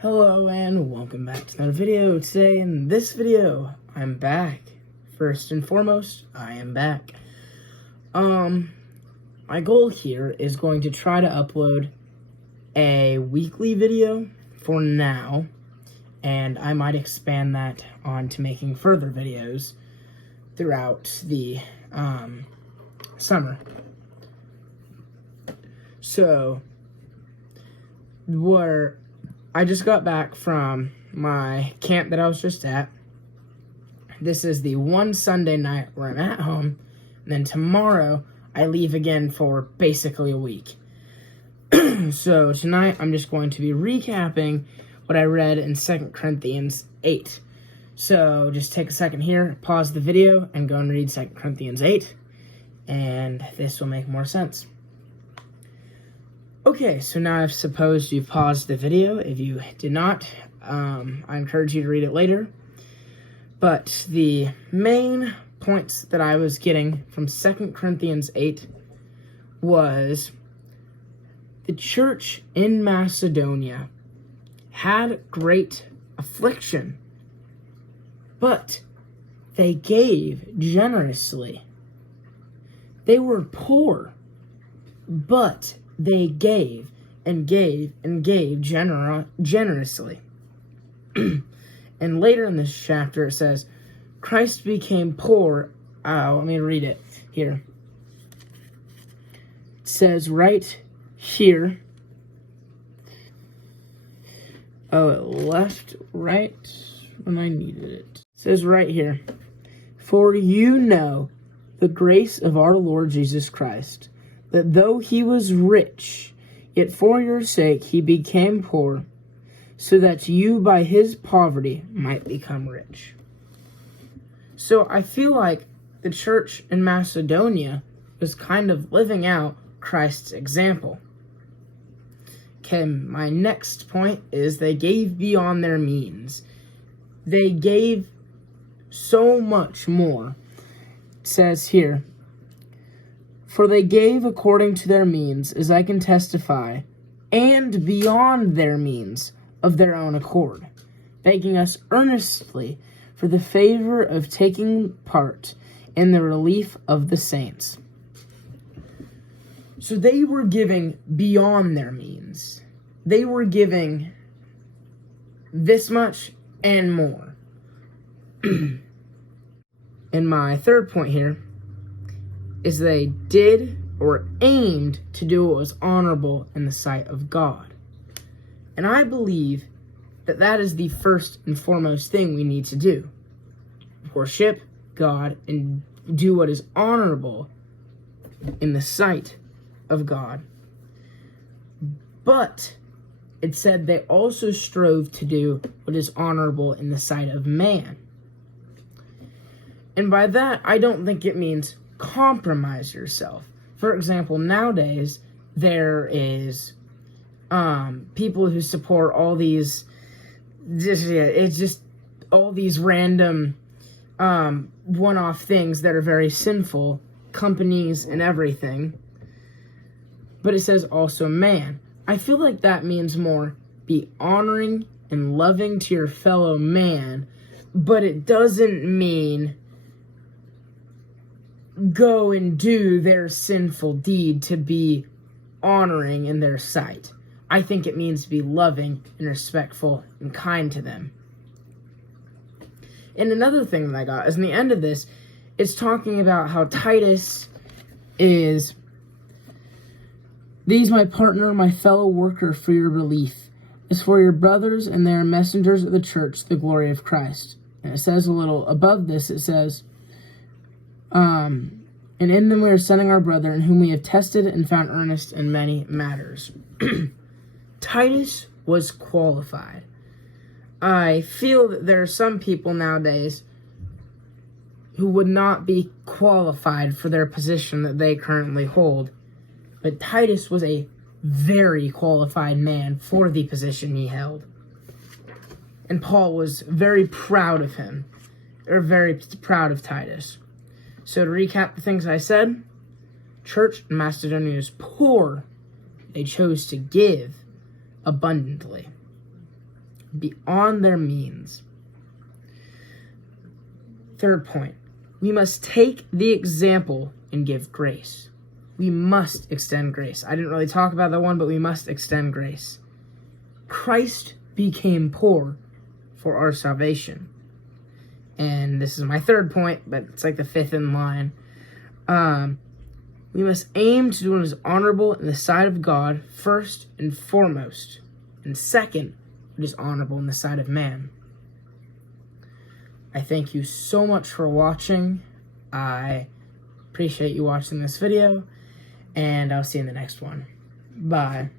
Hello and welcome back to another video. Today in this video, I'm back. First and foremost, I am back. My goal here is going to try to upload a weekly video for now, and I might expand that on to making further videos throughout the summer. So, I just got back from my camp that I was just at. This is the one Sunday night where I'm at home, and then tomorrow I leave again for basically a week. So tonight I'm just going to be recapping what I read in 2 Corinthians 8. So just take a second here, pause the video, and go and read 2 Corinthians 8, and this will make more sense. Okay, so now I suppose you've paused the video. If you did not, I encourage you to read it later. But the main points that I was getting from 2 Corinthians 8 was the church in Macedonia had great affliction, but they gave generously. They were poor, but they gave and gave and gave generously. And later in this chapter it says, Christ became poor. Let me read it here. It says right here. Oh, it left right when I needed it. It says right here, for you know the grace of our Lord Jesus Christ, that though he was rich, yet for your sake he became poor, so that you by his poverty might become rich. So I feel like the church in Macedonia was kind of living out Christ's example. Okay, my next point is they gave beyond their means. They gave so much more. It says here, for they gave according to their means, as I can testify, and beyond their means of their own accord, begging us earnestly for the favor of taking part in the relief of the saints. So they were giving beyond their means. They were giving this much and more. And my third point here is they did or aimed to do what was honorable in the sight of God. And I believe that that is the first and foremost thing we need to do. Worship God and do what is honorable in the sight of God. But it said they also strove to do what is honorable in the sight of man. And by that, I don't think it means compromise yourself. For example, nowadays there is people who support all these all these random one-off things that are very sinful, companies and everything. But it says also man. I feel like that means more be honoring and loving to your fellow man, but it doesn't mean go and do their sinful deed to be honoring in their sight. I think it means to be loving and respectful and kind to them. And another thing that I got is in the end of this, it's talking about how Titus is, these my partner, my fellow worker for your relief, is for your brothers, and they are messengers of the church, the glory of Christ. And it says a little above this, it says, and in them we are sending our brother, in whom we have tested and found earnest in many matters. Titus was qualified. I feel that there are some people nowadays who would not be qualified for their position that they currently hold. But Titus was a very qualified man for the position he held. And Paul was very proud of him, or very proud of Titus. So to recap the things I said, church in Macedonia is poor. They chose to give abundantly. beyond their means. Third point, we must take the example and give grace. We must extend grace. I didn't really talk about that one, but we must extend grace. Christ became poor for our salvation. And this is my third point, but it's like the fifth in line. We must aim to do what is honorable in the sight of God first and foremost, and second, what is honorable in the sight of man. I thank you so much for watching. I appreciate you watching this video, and I'll see you in the next one. Bye.